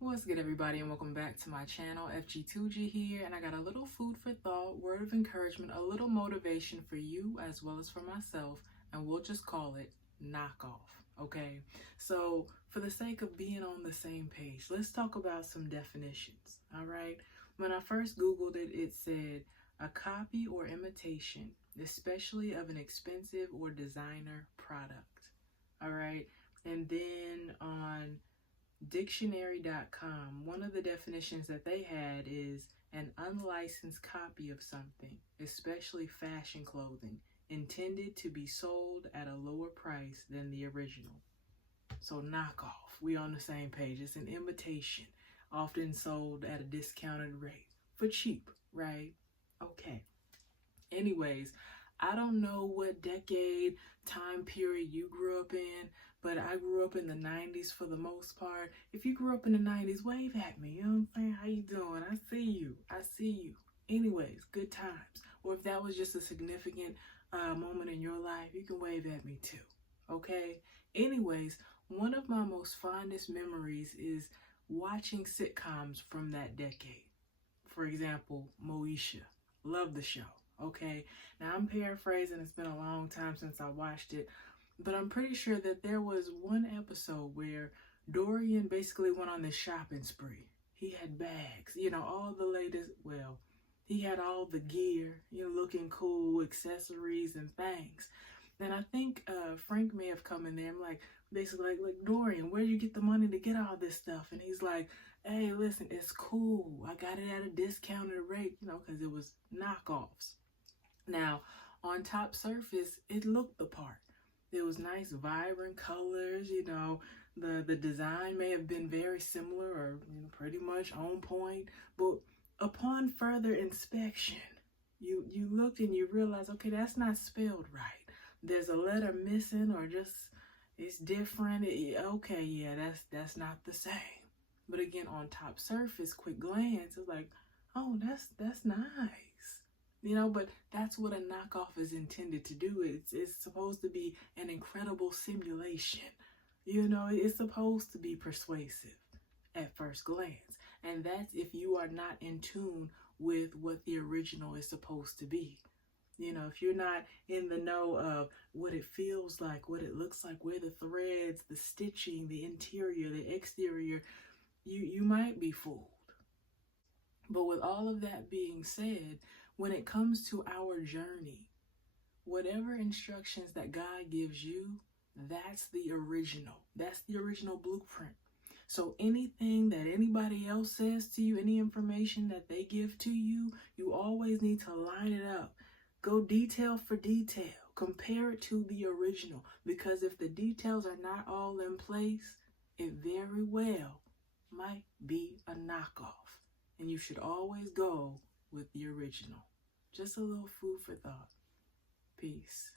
What's good, everybody, and welcome back to my channel. FG2G here, and I got a little food for thought, word of encouragement, a little motivation for you as well as for myself, and we'll just call it knockoff, okay? So for the sake of being on the same page, let's talk about some definitions, all right? When I first Googled it, it said a copy or imitation, especially of an expensive or designer product, all right? And then on dictionary.com, one of the definitions that they had is an unlicensed copy of something, especially fashion clothing, intended to be sold at a lower price than the original. So knockoff, we on the same page. It's an imitation, often sold at a discounted rate for cheap, right? Okay. Anyways, I don't know what decade, time period you grew up in, but I grew up in the 90s for the most part. If you grew up in the 90s, wave at me. You know what I'm saying? How you doing? I see you. I see you. Anyways, good times. Or if that was just a significant moment in your life, you can wave at me too. Okay? Anyways, one of my most fondest memories is watching sitcoms from that decade. For example, Moesha. Love the show. Okay, now I'm paraphrasing, it's been a long time since I watched it, but I'm pretty sure that there was one episode where Dorian basically went on this shopping spree. He had bags, all the latest, well, he had all the gear, looking cool, accessories and things. And I think Frank may have come in there. I'm like, basically like, Dorian, where do you get the money to get all this stuff? And he's like, hey, listen, it's cool. I got it at a discounted rate, because it was knockoffs. Now, on top surface, it looked the part. It was nice, vibrant colors, the design may have been very similar or pretty much on point. But upon further inspection, you looked and you realized, okay, that's not spelled right. There's a letter missing or just it's different. Okay, yeah, that's not the same. But again, on top surface, quick glance, it's like, oh, that's nice. But that's what a knockoff is intended to do. It's supposed to be an incredible simulation. It's supposed to be persuasive at first glance. And that's if you are not in tune with what the original is supposed to be. If you're not in the know of what it feels like, what it looks like, where the threads, the stitching, the interior, the exterior, you might be fooled. But with all of that being said, when it comes to our journey, whatever instructions that God gives you, that's the original. That's the original blueprint. So anything that anybody else says to you, any information that they give to you, you always need to line it up. Go detail for detail. Compare it to the original. Because if the details are not all in place, it very well might be a knockoff. And you should always go with the original. Just a little food for thought. Peace.